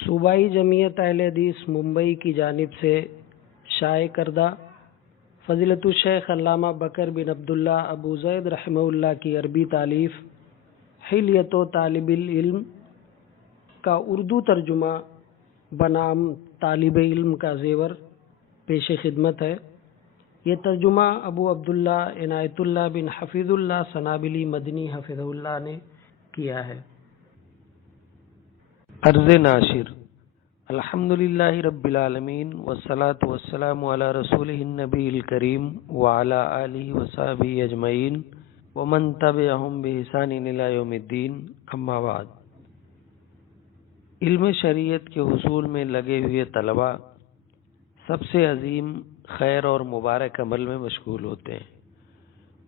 صوبائی جمعیت اہل حدیث ممبئی کی جانب سے شائع کردہ فضیلت الشیخ علامہ بکر بن عبداللہ ابو زید رحمہ اللہ کی عربی تالیف حلیت طالب العلم کا اردو ترجمہ بنام طالب علم کا زیور پیش خدمت ہے۔ یہ ترجمہ ابو عبداللہ عنایت اللہ بن حفیظ اللہ سنابلی مدنی حفظہ اللہ نے کیا ہے۔ عرض ناشر: الحمدللہ رب العالمین والصلاة والسلام علی رسولہ النبی الکریم وعلی آلہ وصحبہ اجمعین ومن تبعہم بإحسان الی یوم الدین، اما بعد۔ علم شریعت کے حصول میں لگے ہوئے طلباء سب سے عظیم خیر اور مبارک عمل میں مشغول ہوتے ہیں۔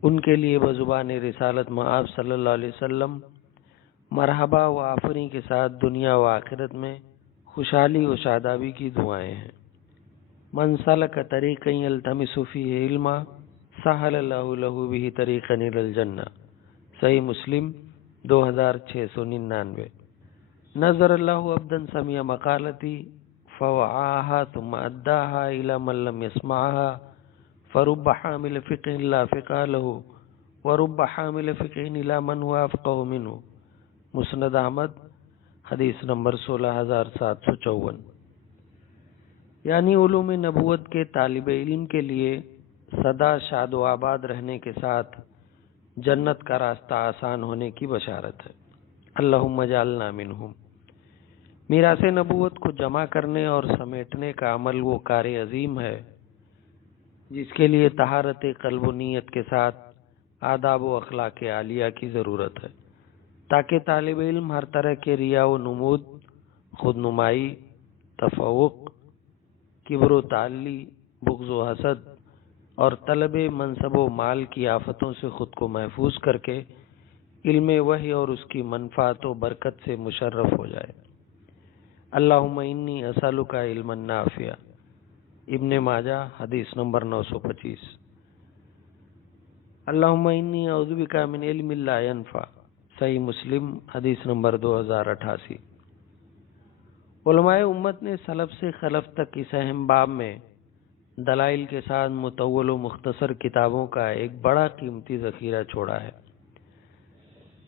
ان کے لیے بزبان رسالت مآب صلی اللہ علیہ وسلم مرحبا و آفرین کے ساتھ دنیا و آخرت میں خوشحالی و شادابی کی دعائیں ہیں۔ من سلک طریقا یلتمس فیہ علما سہل اللہ لہ بہ طریقا الی الجنہ، صحیح مسلم 2699۔ نظر اللہ عبدا سمع مقالتی فوعاها ثم اداها الى من لم يسمعها فرب حامل فقه لا فقه له ورب حامل فقه الى من هو افقه منه، مسند احمد حدیث نمبر 16754۔ یعنی علوم نبوت کے طالب علم کے لیے سدا شاد و آباد رہنے کے ساتھ جنت کا راستہ آسان ہونے کی بشارت ہے۔ اللہم اجعلنا منہم۔ میراث نبوت کو جمع کرنے اور سمیٹنے کا عمل وہ کار عظیم ہے جس کے لیے طہارت قلب و نیت کے ساتھ آداب و اخلاق عالیہ کی ضرورت ہے، تاکہ طالب علم ہر طرح کے ریا و نمود، خود نمائی، تفوق، کبر و تعلی، بغض و حسد اور طلب منصب و مال کی آفتوں سے خود کو محفوظ کر کے علم وحی اور اس کی منفعت و برکت سے مشرف ہو جائے۔ اللہم انی اسألک علما نافعا، ابن ماجہ حدیث نمبر 925۔ اللہم انی اعوذ بک من علم لا ینفع، صحیح مسلم حدیث نمبر 2088۔ علماء امت نے سلف سے خلف تک اس اہم باب میں دلائل کے ساتھ مطول و مختصر کتابوں کا ایک بڑا قیمتی ذخیرہ چھوڑا ہے،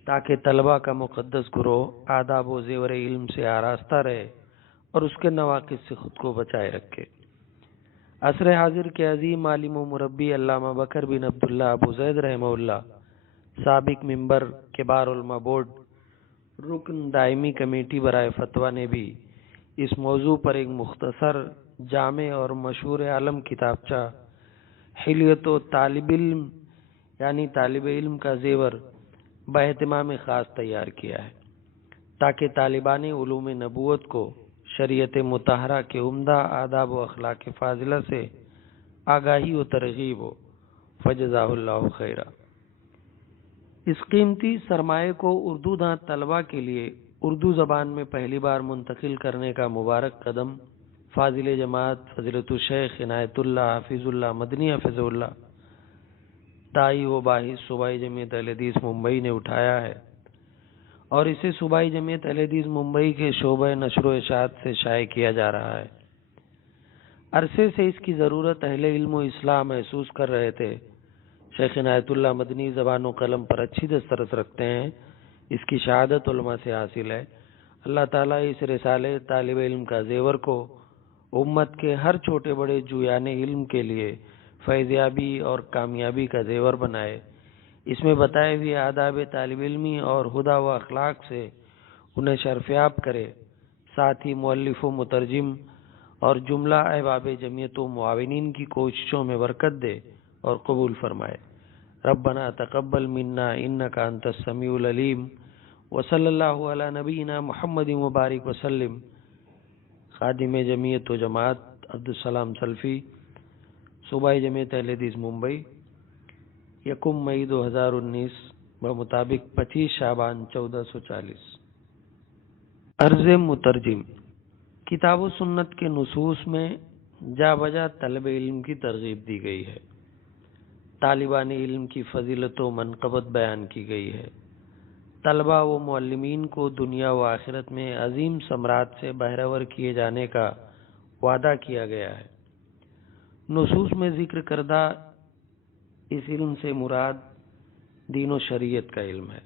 تاکہ طلباء کا مقدس گروہ آداب و زیور علم سے آراستہ رہے اور اس کے نواقص سے خود کو بچائے رکھے۔ عصر حاضر کے عظیم عالم و مربی علامہ بکر بن عبداللہ ابو زید رحمہ اللہ، سابق ممبر کبار علماء بورڈ، رکن دائمی کمیٹی برائے فتویٰ نے بھی اس موضوع پر ایک مختصر، جامع اور مشہور عالم کتابچہ حلیت طالب علم یعنی طالب علم کا زیور باہتمام خاص تیار کیا ہے، تاکہ طالبان علوم نبوت کو شریعت مطہرہ کے عمدہ آداب و اخلاق فاضلہ سے آگاہی و ترغیب ہو۔ فجزاہ اللہ خیرا۔ اس قیمتی سرمایہ کو اردو داں طلباء کے لیے اردو زبان میں پہلی بار منتقل کرنے کا مبارک قدم فاضل جماعت فضیلت الشیخ عنایت اللہ حفیظ اللہ مدنی حفظہ اللہ، داعی و باعث صوبائی جمعیت اہل حدیث ممبئی نے اٹھایا ہے، اور اسے صوبائی جمعیت اہل حدیث ممبئی کے شعبہ نشر و اشاعت سے شائع کیا جا رہا ہے۔ عرصے سے اس کی ضرورت اہل علم و اصلاح محسوس کر رہے تھے۔ شیخ عنایت اللہ مدنی زبان و قلم پر اچھی دسترس رکھتے ہیں، اس کی شہادت علماء سے حاصل ہے۔ اللہ تعالیٰ اس رسالے طالب علم کا زیور کو امت کے ہر چھوٹے بڑے جویان علم کے لیے فیضیابی اور کامیابی کا زیور بنائے۔ اس میں بتائے ہوئے آداب طالب علمی اور ہدیٰ و اخلاق سے انہیں شرفیاب کرے، ساتھ ہی مؤلف و مترجم اور جملہ احباب جمعیت و معاونین کی کوششوں میں برکت دے اور قبول فرمائے۔ ربنا تقبل منا انک انت السمیع العلیم، وصلی اللہ علی نبینا محمد مبارک وسلم۔ خادم جمعیت و جماعت عبدالسلام سلفی، صوبائی جمعیت اہل حدیث ممبئی، 1 مئی 2019 بمطابق 25 شعبان 1440۔ عرض مترجم: کتاب و سنت کے نصوص میں جا بجا طلب علم کی ترغیب دی گئی ہے، طالبان علم کی فضیلت و منقبت بیان کی گئی ہے، طلبہ و معلمین کو دنیا و آخرت میں عظیم ثمرات سے بہرور کیے جانے کا وعدہ کیا گیا ہے۔ نصوص میں ذکر کردہ اس علم سے مراد دین و شریعت کا علم ہے۔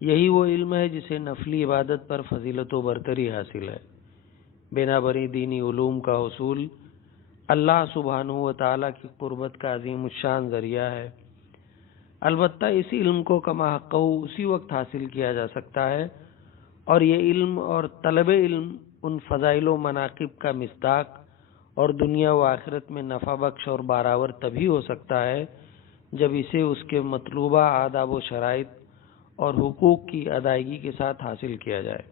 یہی وہ علم ہے جسے نفلی عبادت پر فضیلت و برتری حاصل ہے۔ بنابراین دینی علوم کا حصول اللہ سبحانہ و تعالیٰ کی قربت کا عظیم الشان ذریعہ ہے۔ البتہ اس علم کو کما حق اسی وقت حاصل کیا جا سکتا ہے، اور یہ علم اور طلب علم ان فضائل و مناقب کا مصداق اور دنیا و آخرت میں نفع بخش اور بارآور تبھی ہو سکتا ہے جب اسے اس کے مطلوبہ آداب و شرائط اور حقوق کی ادائیگی کے ساتھ حاصل کیا جائے۔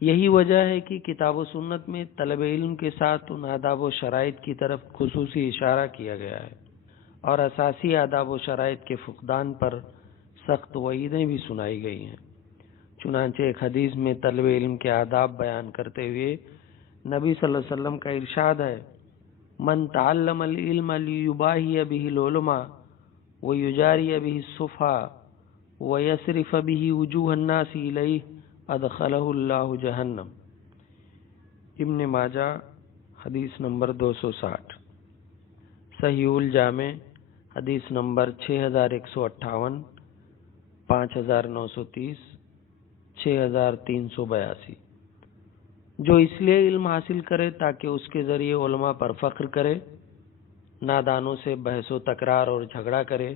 یہی وجہ ہے کہ کتاب و سنت میں طلب علم کے ساتھ ان آداب و شرائط کی طرف خصوصی اشارہ کیا گیا ہے، اور اساسی آداب و شرائط کے فقدان پر سخت وعیدیں بھی سنائی گئی ہیں۔ چنانچہ ایک حدیث میں طلب علم کے آداب بیان کرتے ہوئے نبی صلی اللہ علیہ وسلم کا ارشاد ہے: من تعلم العلم لیباہی بہ العلماء ویجاری بہ السفہاء ویصرف بہ وجوہ الناس الیہ ادخلہ اللہ جہنم۔ ابن ماجہ حدیث نمبر 260۔ صحیح الجامع حدیث نمبر 6158، 5930، 6382۔ جو اس لیے علم حاصل کرے تاکہ اس کے ذریعے علماء پر فخر کرے، نادانوں سے بحث و تکرار اور جھگڑا کرے،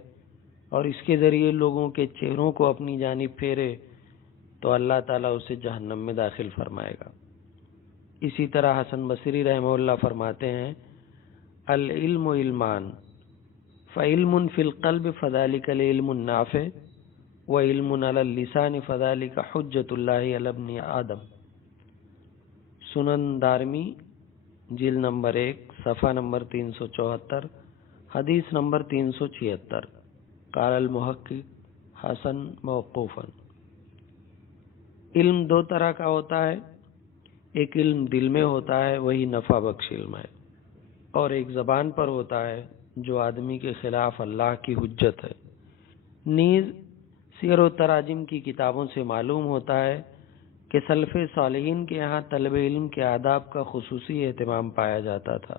اور اس کے ذریعے لوگوں کے چہروں کو اپنی جانب پھیرے، تو اللہ تعالیٰ اسے جہنم میں داخل فرمائے گا۔ اسی طرح حسن بصری رحمہ اللہ فرماتے ہیں: العلم علمان، فعلم فی القلب فذلک العلم النافع، وعلم علی اللسان فذلک حجت اللہ علی ابن آدم۔ سنن دارمی جلد نمبر 1 صفحہ نمبر 374، حدیث نمبر 376۔ قال المحقق حسن موقوفا۔ علم دو طرح کا ہوتا ہے، ایک علم دل میں ہوتا ہے، وہی نفع بخش علم ہے، اور ایک زبان پر ہوتا ہے جو آدمی کے خلاف اللہ کی حجت ہے۔ نیز سیر و تراجم کی کتابوں سے معلوم ہوتا ہے کہ سلف صالحین کے یہاں طلب علم کے آداب کا خصوصی اہتمام پایا جاتا تھا۔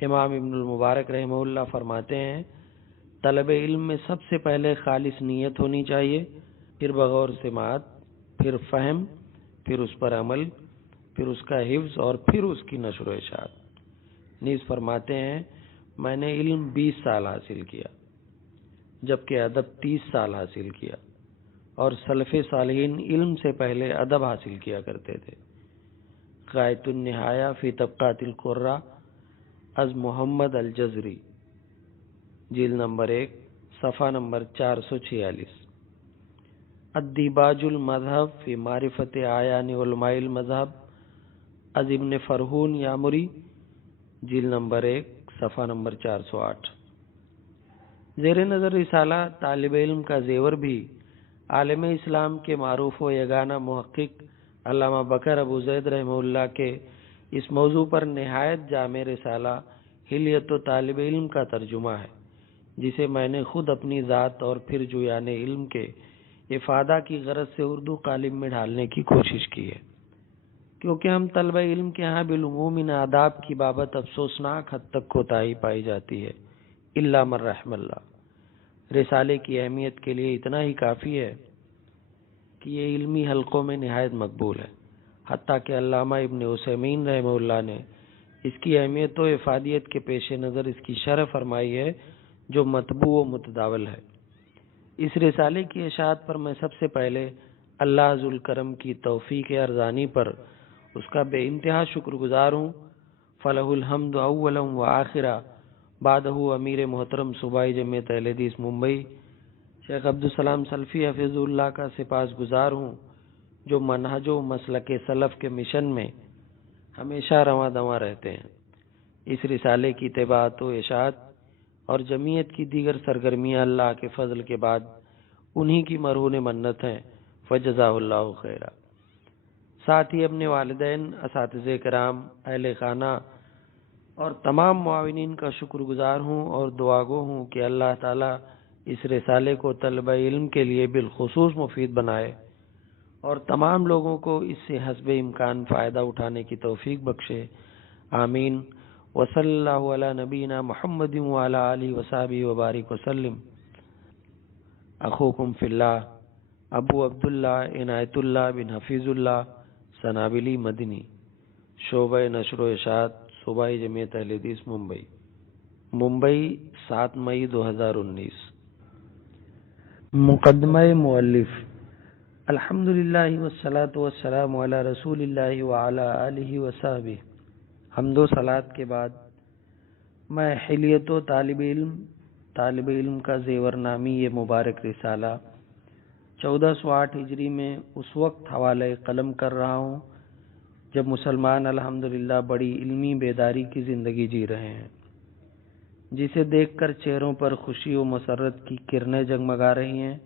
امام ابن المبارک رحمہ اللہ فرماتے ہیں: طلب علم میں سب سے پہلے خالص نیت ہونی چاہیے، پھر بغور سماعت، پھر فہم، پھر اس پر عمل، پھر اس کا حفظ، اور پھر اس کی نشر و اشاعت۔ نیز فرماتے ہیں: میں نے علم 20 سال حاصل کیا، جبکہ ادب 30 سال حاصل کیا، اور سلف صالحین علم سے پہلے ادب حاصل کیا کرتے تھے۔ غایۃ النہایہ فی طبقات القراء از محمد الجزری، جلد نمبر 1 صفحہ نمبر 446۔ الدیباج المذہب فی معرفت اعیان علماء المذہب از ابن فرحون یامری، جلد نمبر 1 صفحہ نمبر 408۔ زیر نظر رسالہ طالب علم کا زیور بھی عالم اسلام کے معروف و یگانہ محقق علامہ بکر ابو زید رحمہ اللہ کے اس موضوع پر نہایت جامع رسالہ حلیت و طالب علم کا ترجمہ ہے، جسے میں نے خود اپنی ذات اور پھر جویان علم کے افادہ کی غرض سے اردو قالب میں ڈھالنے کی کوشش کی ہے، کیونکہ ہم طلبہ علم کے ہاں بالعموم ان آداب کی بابت افسوسناک حد تک کوتاہی پائی جاتی ہے، الا من رحم اللہ۔ رسالے کی اہمیت کے لیے اتنا ہی کافی ہے کہ یہ علمی حلقوں میں نہایت مقبول ہے، حتیٰ کہ علامہ ابن عثیمین رحمہ اللہ نے اس کی اہمیت و افادیت کے پیش نظر اس کی شرح فرمائی ہے، جو مطبوع و متداول ہے۔ اس رسالے کی اشاعت پر میں سب سے پہلے اللہ ذو الکرم کی توفیق ارزانی پر اس کا بے انتہا شکر گزار ہوں۔ فلہ الحمد اولا و آخرا، بعدہ امیر محترم صوبائی جمعیت اہل حدیث ممبئی شیخ عبدالسلام سلفی حفظ اللہ کا سپاس گزار ہوں، جو منہج و مسلک سلف کے مشن میں ہمیشہ رواں دواں رہتے ہیں۔ اس رسالے کی طباعت و اشاعت اور جمعیت کی دیگر سرگرمیاں اللہ کے فضل کے بعد انہی کی مرہون منت ہیں، فجزاہ اللہ خیرا۔ ساتھ ہی اپنے والدین، اساتذہ کرام، اہل خانہ اور تمام معاونین کا شکر گزار ہوں اور دعا گو ہوں کہ اللہ تعالیٰ اس رسالے کو طلبہ علم کے لیے بالخصوص مفید بنائے اور تمام لوگوں کو اس سے حسب امکان فائدہ اٹھانے کی توفیق بخشے، آمین۔ وصلی اللہ علی نبینا محمد وعلی آلہ وصحبہ وبارک وسلم۔ اخوکم فی اللہ ابو عبداللہ عنایت اللہ بن حفیظ اللہ سنابلی مدنی، شعبہ نشر و اشاعت، صوبائی جمعیت اہل حدیث ممبئی 7 مئی 2019۔ مقدمہ مؤلف۔ الحمدللہ والصلاة والسلام علی رسول اللہ وعلی آلہ وصحبہ۔ حمد و صلاۃ کے بعد میں حلیت و طالب علم کا زیور نامی یہ مبارک رسالہ 1408 ہجری میں اس وقت حوالہ قلم کر رہا ہوں جب مسلمان الحمدللہ بڑی علمی بیداری کی زندگی جی رہے ہیں، جسے دیکھ کر چہروں پر خوشی و مسرت کی کرنیں جگمگا رہی ہیں،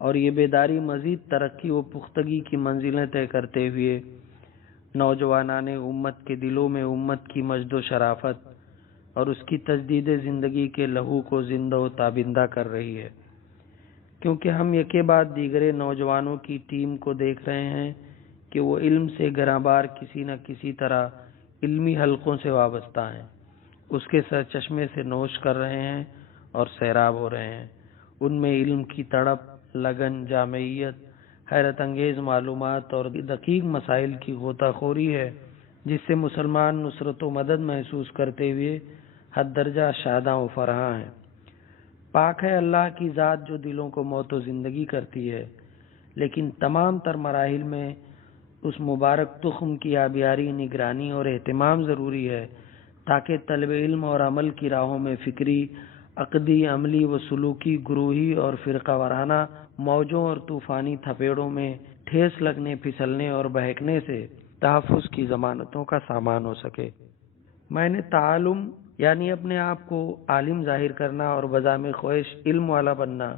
اور یہ بیداری مزید ترقی و پختگی کی منزلیں طے کرتے ہوئے نوجوانان امت کے دلوں میں امت کی مجد و شرافت اور اس کی تجدید زندگی کے لہو کو زندہ و تابندہ کر رہی ہے، کیونکہ ہم یکے بعد دیگرے نوجوانوں کی ٹیم کو دیکھ رہے ہیں کہ وہ علم سے گراں بار کسی نہ کسی طرح علمی حلقوں سے وابستہ ہیں، اس کے سرچشمے سے نوش کر رہے ہیں اور سیراب ہو رہے ہیں۔ ان میں علم کی تڑپ، لگن، جامعیت، حیرت انگیز معلومات اور دقیق مسائل کی غوطہ خوری ہے، جس سے مسلمان نصرت و مدد محسوس کرتے ہوئے حد درجہ شاداں و فرحاں ہیں۔ پاک ہے اللہ کی ذات جو دلوں کو موت و زندگی کرتی ہے، لیکن تمام تر مراحل میں اس مبارک تخم کی آبیاری، نگرانی اور اہتمام ضروری ہے تاکہ طلب علم اور عمل کی راہوں میں فکری، عقدی، عملی و سلوکی، گروہی اور فرقہ وارانہ موجوں اور طوفانی تھپیڑوں میں ٹھیس لگنے، پھسلنے اور بہکنے سے تحفظ کی ضمانتوں کا سامان ہو سکے۔ میں نے تعلم یعنی اپنے آپ کو عالم ظاہر کرنا اور بذام خواہش علم والا بننا،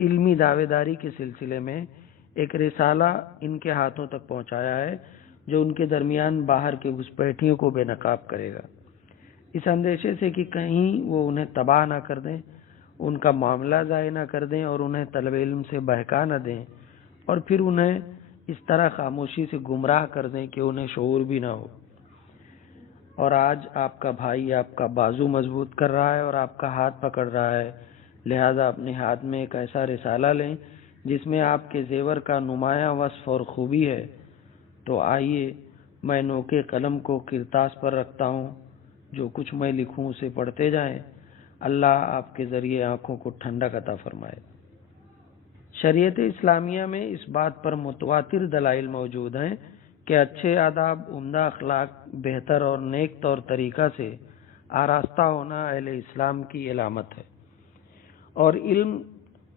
علمی دعوے داری کے سلسلے میں ایک رسالہ ان کے ہاتھوں تک پہنچایا ہے جو ان کے درمیان باہر کے گھسپیٹھیوں کو بے نقاب کرے گا، اس اندیشے سے کہ کہیں وہ انہیں تباہ نہ کر دیں، ان کا معاملہ ضائع نہ کر دیں اور انہیں طلب علم سے بہکا نہ دیں، اور پھر انہیں اس طرح خاموشی سے گمراہ کر دیں کہ انہیں شعور بھی نہ ہو۔ اور آج آپ کا بھائی آپ کا بازو مضبوط کر رہا ہے اور آپ کا ہاتھ پکڑ رہا ہے، لہذا اپنے ہاتھ میں ایک ایسا رسالہ لیں جس میں آپ کے زیور کا نمایاں وصف اور خوبی ہے۔ تو آئیے میں نوکے قلم کو کرتاس پر رکھتا ہوں، جو کچھ میں لکھوں اسے پڑھتے جائیں، اللہ آپ کے ذریعے آنکھوں کو ٹھنڈک عطا فرمائے۔ شریعت اسلامیہ میں اس بات پر متواتر دلائل موجود ہیں کہ اچھے آداب، عمدہ اخلاق، بہتر اور نیک طور طریقہ سے آراستہ ہونا اہل اسلام کی علامت ہے، اور علم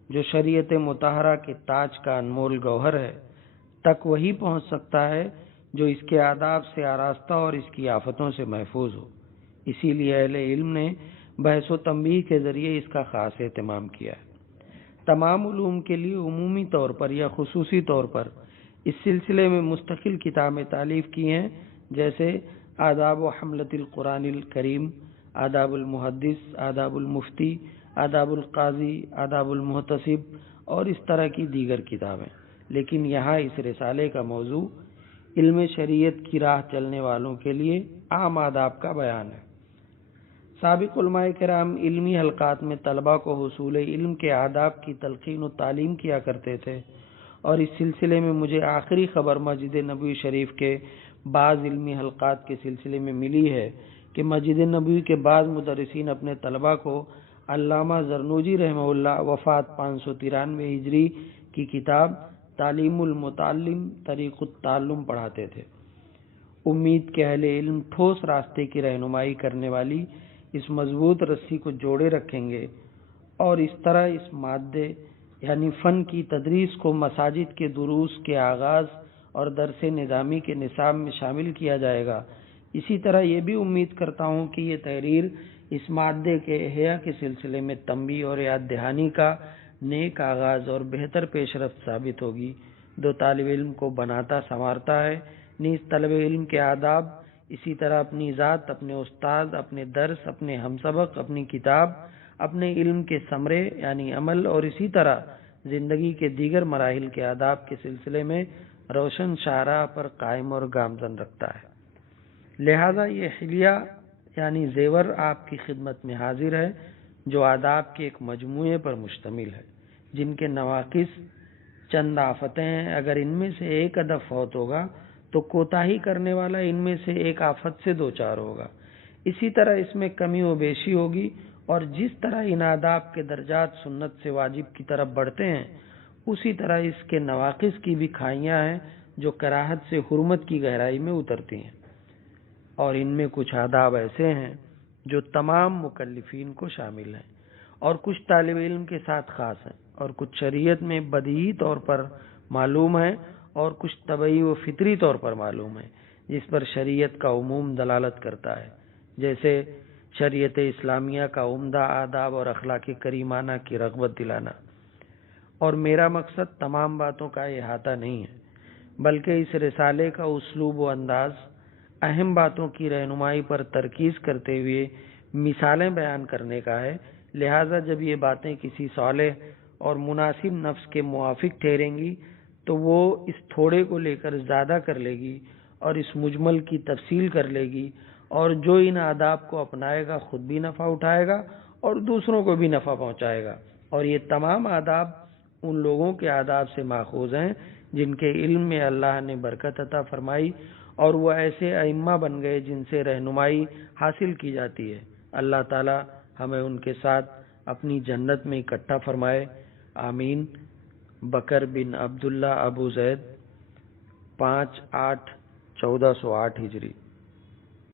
جو شریعت مطہرہ کے تاج کا انمول گوہر ہے تک وہی پہنچ سکتا ہے جو اس کے آداب سے آراستہ اور اس کی آفتوں سے محفوظ ہو۔ اسی لیے اہل علم نے بحث و تنبیہ کے ذریعے اس کا خاص اہتمام کیا ہے۔ تمام علوم کے لیے عمومی طور پر یا خصوصی طور پر اس سلسلے میں مستقل کتابیں تالیف کی ہیں، جیسے آداب و حملت القرآن الکریم، آداب المحدث، آداب المفتی، آداب القاضی، آداب المحتسب اور اس طرح کی دیگر کتابیں۔ لیکن یہاں اس رسالے کا موضوع علم شریعت کی راہ چلنے والوں کے لیے عام آداب کا بیان ہے۔ سابق علماء کرام علمی حلقات میں طلبہ کو حصول علم کے آداب کی تلقین و تعلیم کیا کرتے تھے، اور اس سلسلے میں مجھے آخری خبر مسجد نبوی شریف کے بعض علمی حلقات کے سلسلے میں ملی ہے کہ مسجد نبوی کے بعض مدرسین اپنے طلبہ کو علامہ زرنوجی رحمہ اللہ وفات 593 ہجری کی کتاب تعلیم المتعلم طریق التعلم پڑھاتے تھے۔ امید کے اہل علم ٹھوس راستے کی رہنمائی کرنے والی اس مضبوط رسی کو جوڑے رکھیں گے، اور اس طرح اس مادے یعنی فن کی تدریس کو مساجد کے دروس کے آغاز اور درس نظامی کے نصاب میں شامل کیا جائے گا۔ اسی طرح یہ بھی امید کرتا ہوں کہ یہ تحریر اس مادے کے احیاء کے سلسلے میں تنبیہ اور یاد دہانی کا نیک آغاز اور بہتر پیش رفت ثابت ہوگی، جو طالب علم کو بناتا سنوارتا ہے۔ نیز طلب علم کے آداب، اسی طرح اپنی ذات، اپنے استاد، اپنے درس، اپنے ہم سبق، اپنی کتاب، اپنے علم کے ثمرے یعنی عمل اور اسی طرح زندگی کے دیگر مراحل کے آداب کے سلسلے میں روشن شاہراہ پر قائم اور گامزن رکھتا ہے۔ لہذا یہ حلیہ یعنی زیور آپ کی خدمت میں حاضر ہے، جو آداب کے ایک مجموعے پر مشتمل ہے، جن کے نواقص چند آفتیں ہیں۔ اگر ان میں سے ایک ادب فوت ہوگا تو کوتاہی کرنے والا ان میں سے ایک آفت سے دوچار ہوگا۔ اسی طرح اس میں کمی و بیشی ہوگی، اور جس طرح ان آداب کے درجات سنت سے واجب کی طرف بڑھتے ہیں، اسی طرح اس کے نواقص کی بھی کھائیاں ہیں جو کراہت سے حرمت کی گہرائی میں اترتی ہیں، اور ان میں کچھ آداب ایسے ہیں جو تمام مکلفین کو شامل ہیں، اور کچھ طالب علم کے ساتھ خاص ہیں، اور کچھ شریعت میں بدیہی طور پر معلوم ہیں، اور کچھ طبعی و فطری طور پر معلوم ہیں جس پر شریعت کا عموم دلالت کرتا ہے، جیسے شریعت اسلامیہ کا عمدہ آداب اور اخلاق کریمانہ کی رغبت دلانا۔ اور میرا مقصد تمام باتوں کا احاطہ نہیں ہے، بلکہ اس رسالے کا اسلوب و انداز اہم باتوں کی رہنمائی پر ترکیز کرتے ہوئے مثالیں بیان کرنے کا ہے۔ لہٰذا جب یہ باتیں کسی صالح اور مناسب نفس کے موافق ٹھہریں گی تو وہ اس تھوڑے کو لے کر زیادہ کر لے گی اور اس مجمل کی تفصیل کر لے گی، اور جو ان آداب کو اپنائے گا خود بھی نفع اٹھائے گا اور دوسروں کو بھی نفع پہنچائے گا۔ اور یہ تمام آداب ان لوگوں کے آداب سے ماخوذ ہیں جن کے علم میں اللہ نے برکت عطا فرمائی، اور وہ ایسے ائمہ بن گئے جن سے رہنمائی حاصل کی جاتی ہے۔ اللہ تعالی ہمیں ان کے ساتھ اپنی جنت میں اکٹھا فرمائے، آمین۔ بکر بن عبداللہ ابو زید، 5/8/1408 ہجری۔